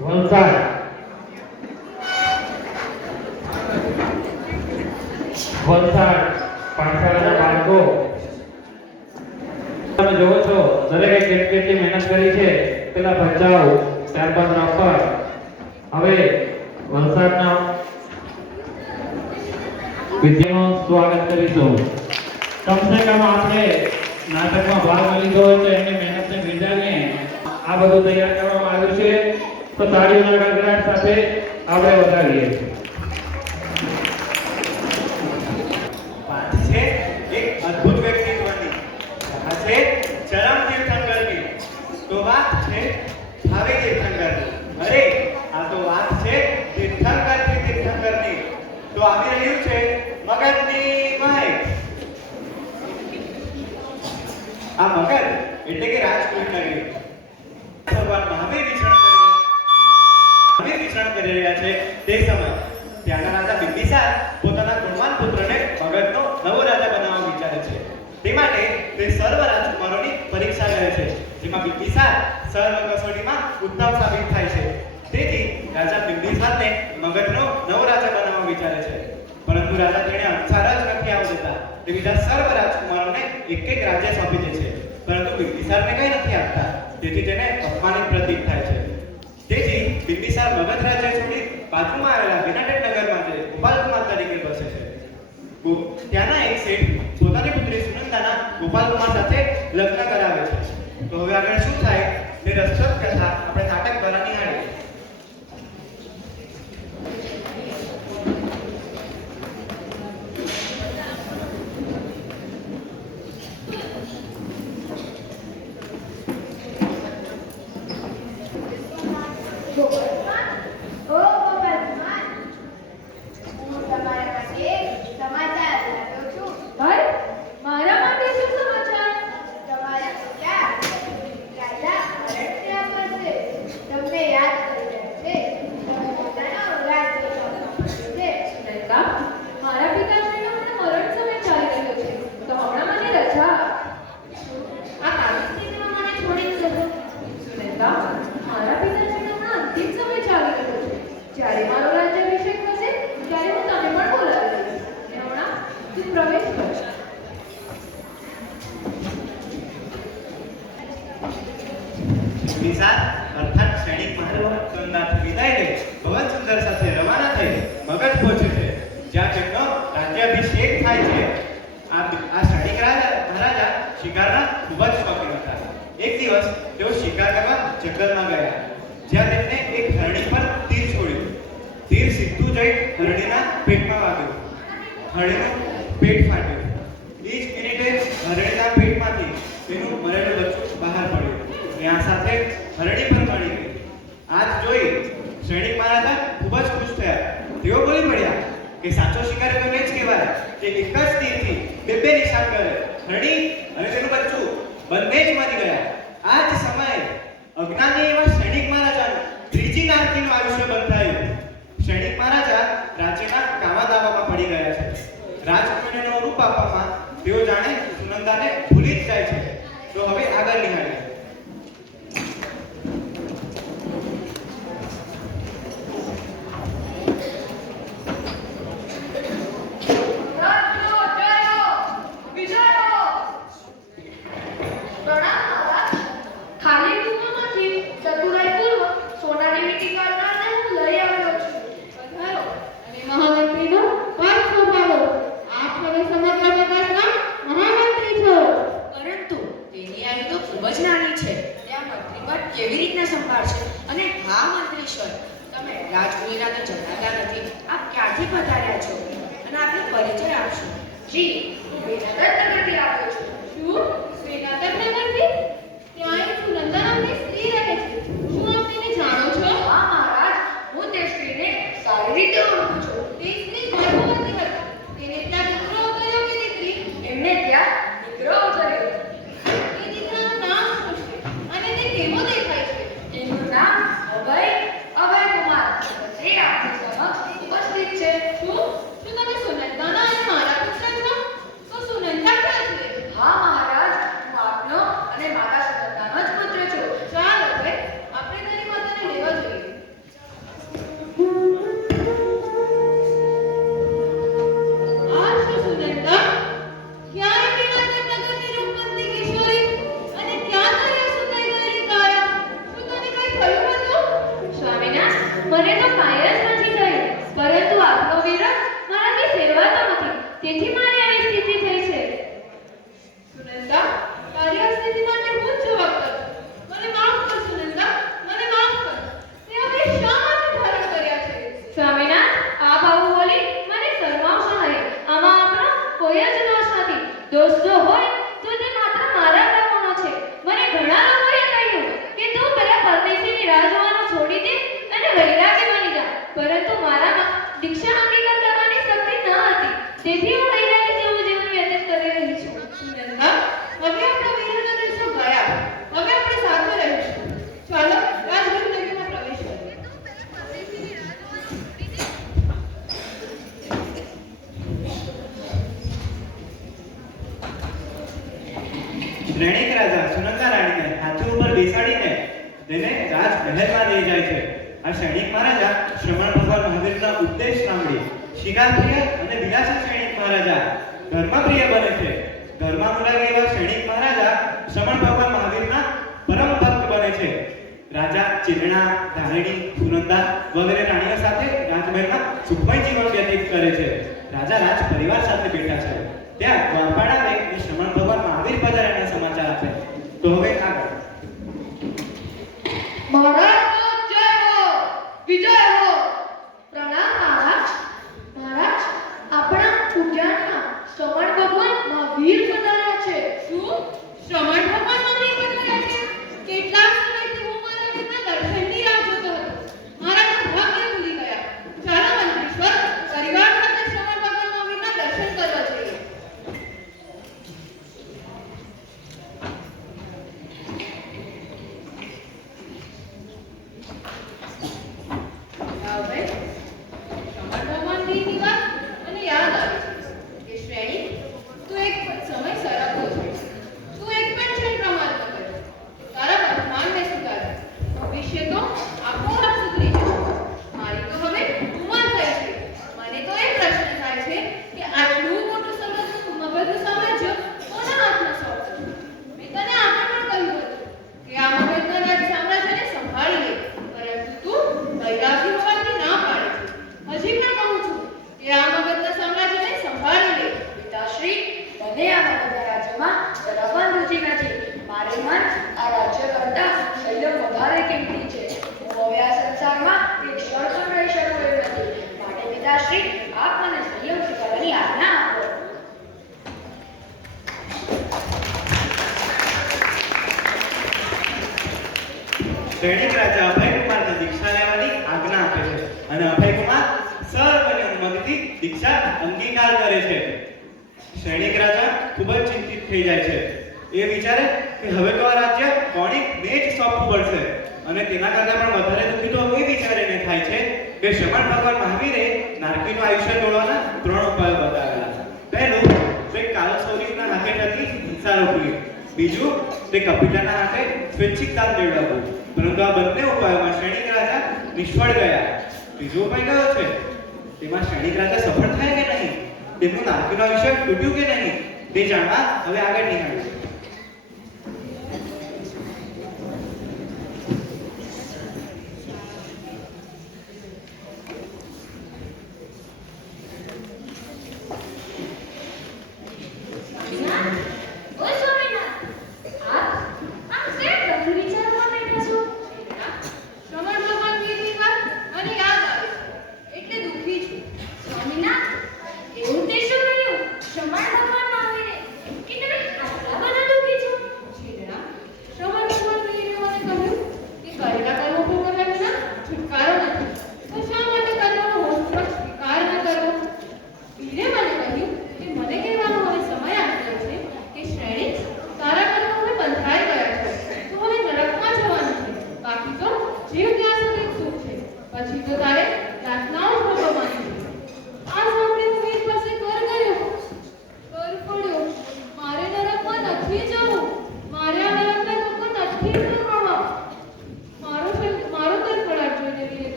વલસાડ વલસાડ પાઠશાળાના બાળકો સ્વાગત કરીશું. કમસે આપણે નાટકમાં ભાગ લીધો હોય તો એની મહેનતને આ બધું તૈયાર કરવામાં આવ્યું છે. તો તાળીઓના ગણગડાટ સાથે આપણે વધારીએ છીએ. તે સમય ત્યાંના રાજા બિંબિસાર પોતાના ગુણવાન પુત્રને મગધનો નવો રાજા બનાવવા વિચારે છે. તે માટે તે સર્વ રાજકુમારોની પરીક્ષા લે છે. જેમાં બિંબિસાર સર્વ કસોટીમાં ઉત્તમ સાબિત થાય છે. તેથી રાજા બિંબિસારને મગધનો નવો રાજા બનાવવા વિચારે છે. પરંતુ રાજા તેણે અનુસાર જ નથી આવ દેતા. તે બીજા સર્વ રાજકુમારોને એક એક રાજ્ય સોંપી દે છે. પરંતુ બિંબિસારને કંઈ નથી આપતા. તેથી તેને અપમાનિત પ્રતીત થાય છે. તેથી બિંબિસાર મગધ રાજ્ય છોડી બાજુમાં આવેલા વિનાટેક નગરમાં છે ગોપાલકુમાર તરીકે વસે છે. ત્યાંના એક શેઠ પોતાની પુત્રી સુનંદાના ગોપાલકુમાર સાથે લગ્ન કરાવે છે. તો હવે આગળ શું થાય? તે રસપ્રદ કથા લક્ષ્મણ ભગવાન મહાવીરના પરમ ભક્ત બને છે. રાજા ચિરણા, ધારણી સુનંદા વગેરે રાણીઓ સાથે રાજમહેલમાં સુખમય જીવન વ્યતીત કરે છે. રાજા રાજ પરિવાર સાથે બેઠા છે. ત્યાં ગ્વાલપાડાને શ્રમણ ભગવાન મહાવીર પધારે અંગીકાર કરે છે. સૈનિક રાજા ખૂબ જ ચિંતિત થઈ જાય છે. એ વિચારે કે હવે તો આ રાજ્ય કોણી મેં જ સોંપવું પડશે. અને તેના કરતાં પણ વધારે દુઃખી તો એ વિચારીને થાય છે કે શ્રમણ ભગવાન મહાવીરે નારકીનું આયુષ્ય તોડવાના ત્રણ ઉપાયો બતાવેલા પહેલું તે કાલ સૌરીના હાથે નથી હિંસા રોકવી. બીજું, તે કપિતાના હાથે સ્વૈચ્છિકતા મેળવવું પરંતુ આ બંને ઉપાયોમાં શ્રેણી રાજા નિષ્ફળ ગયા. ત્રીજો ઉપાય કયો છે? તેમાં શ્રેણી ક્રાંતિ સફળ થાય કે નહીં? તેમનું નારકીનો વિષય તૂટ્યું કે નહીં? તે જાણવા હવે આગળ નિહાળીશું.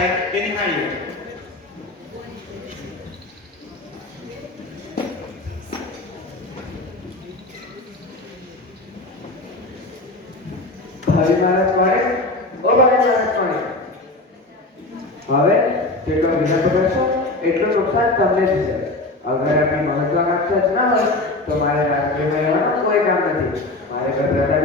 થાય તે નિહાળીએ હવે મારા હવે જેટલો વિનંતી કરશો? એટલું નુકસાન તમને થશે અગર આપણી જ ના હોય, તો મારે કોઈ કામ નથી. મારે ઘર દાદા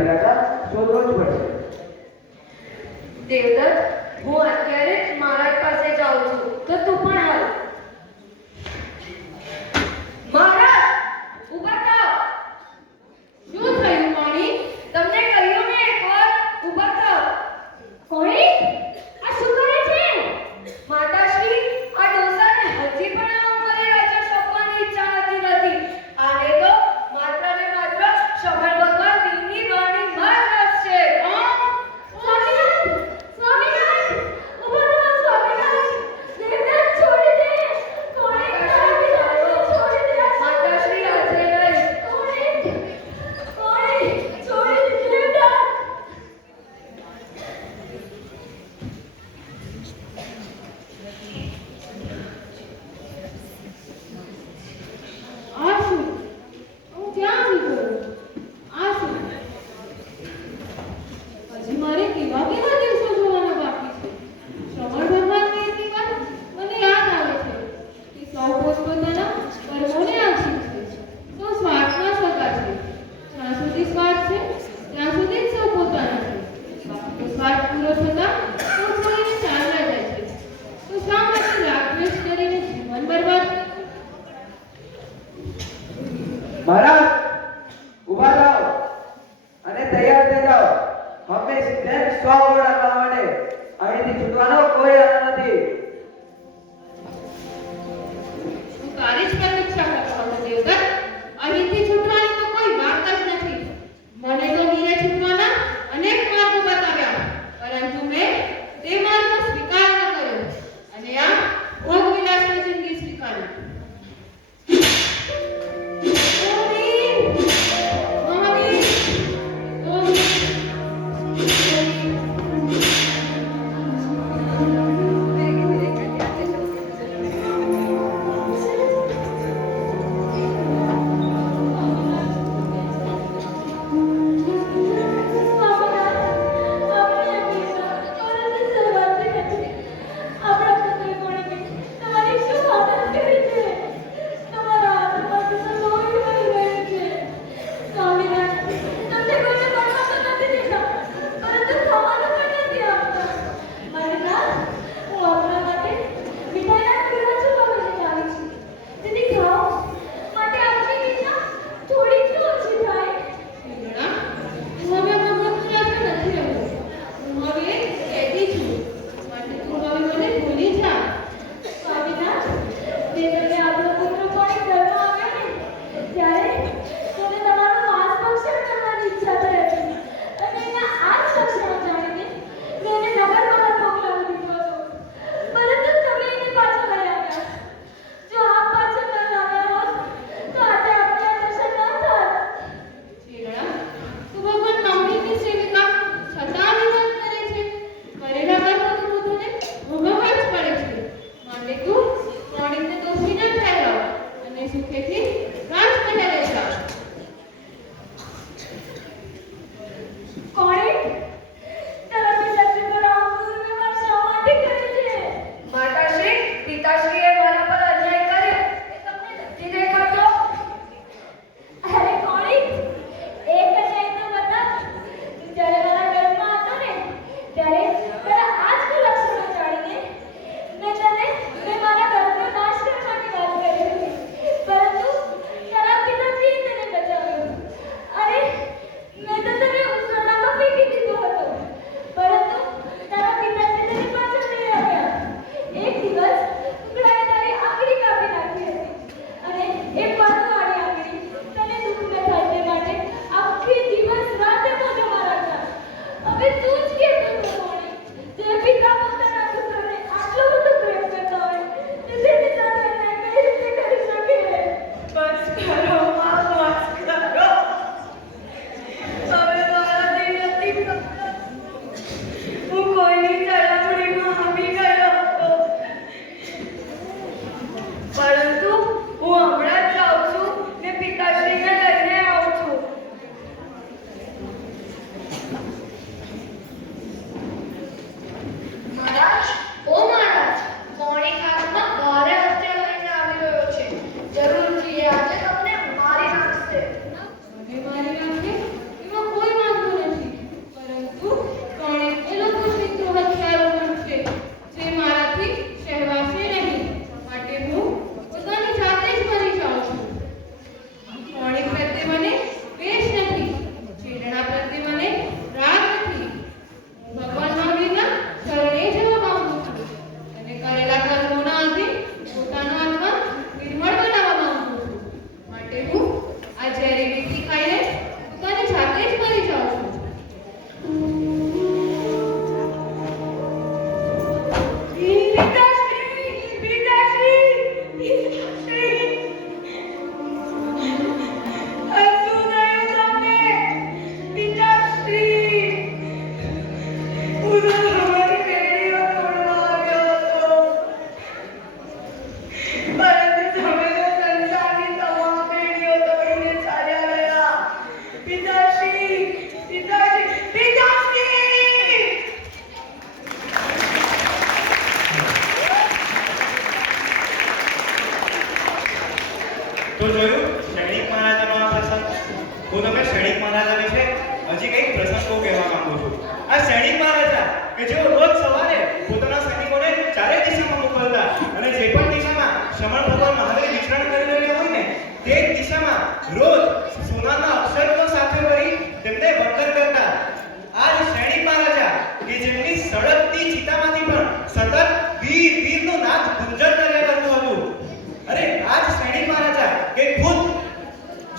scholar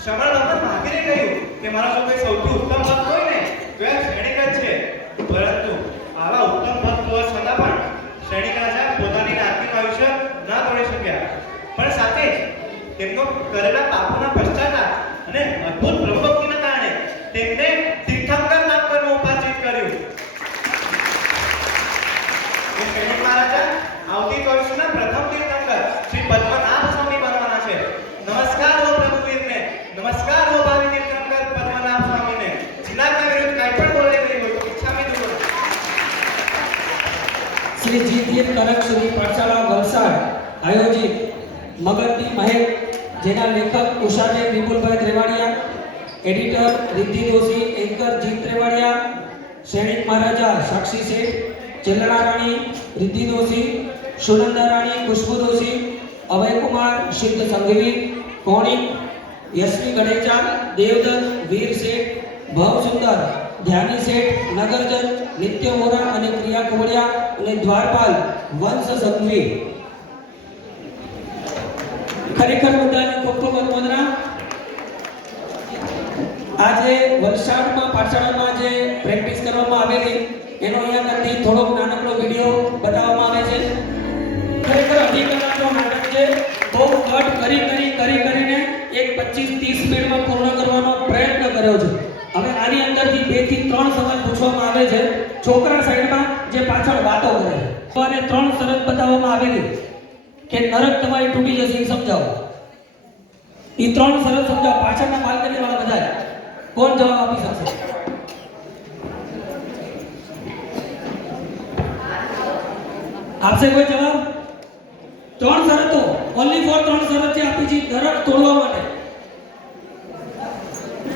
ભગવાન મહાવીરે કહ્યું કે મારા કોઈ સૌથી ઉત્તમ ભક્ત હોય ને તો એ જ છે. પરંતુ આવા ઉત્તમ ભક્ત હોવા છતાં પણ સૈનિક રાજા પોતાની આર્થિક આયુષ્ય ના તોડી શક્યા. પણ સાથે જ તેમનો કરેલા પાપોના પશ્ચાતાપ અને અદ્ભુત પ્રવૃત્તિના શ્રી જીતીર તરક શ્રી પાઠશાળા વલસાડ આયોજિત મગજની મહેક જેના લેખક ઉષાબેન વિપુલભાઈ ત્રેવાડિયા એડિટર રિદ્ધિ જોશી એન્કર જીત ત્રેવાડિયા સૈનિક મહારાજા સાક્ષી શેઠ ચેલણા રાણી રિદ્ધિ જોશી સુનંદા રાણી ખુશ્બુ જોશી અભયકુમાર સિદ્ધ સંઘવી કોણી યશવી ગણેચા દેવદત્ત વીર શેઠ ભવ સુંદર ધ્યાની શેઠ, નગરજન, નિત્ય મોરા અને પ્રિયા કુવડિયા અને દ્વારપાલ વંશ સંઘવી. ખરેખર બધાને ખૂબ ખૂબ અનુમોદના આજે વલસાડમાં, પાઠશાળામાં જે પ્રેક્ટિસ કરવામાં આવેલી, એનો અહીંયા કરતી થોડોક નાનકડો વીડિયો બતાવવામાં આવે છે. ખરેખર અધિકારનો નાટક છે બહુ કટ કરી કરી કરી, કરીને એક 25 30 મિનિટમાં પૂર્ણ કરવાનો પ્રયત્ન કર્યો છે. આની અંદરથી બેથી ત્રણ સવાલ પૂછવામાં આવે છે. છોકરા સાઈડમાં જે પાછળ વાતો કરે તો આને ત્રણ શરત બતાવવામાં આવેલી કે નરક તમારી તૂટી જશે એ સમજાવો. એ ત્રણ શરત સમજાવો. પાછળના બાલ્કની વાળા બધા. કોણ જવાબ આપી શકશે? આપશે કોઈ જવાબ? ત્રણ શરતો. ઓનલી ફોર ત્રણ શરત છે આપી છે. નરક તોડવા માટે.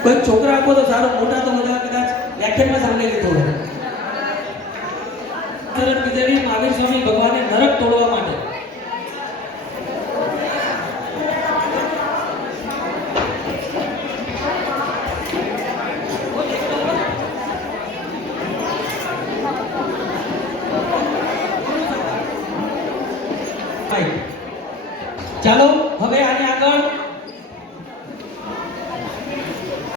કોઈ છોકરા આપો તો સારો, મોટા તો બધા કદાચ વ્યાખ્યાનમાં સાંભળી લીધો શરત કીધેલી મહાવીર સ્વામી ભગવાને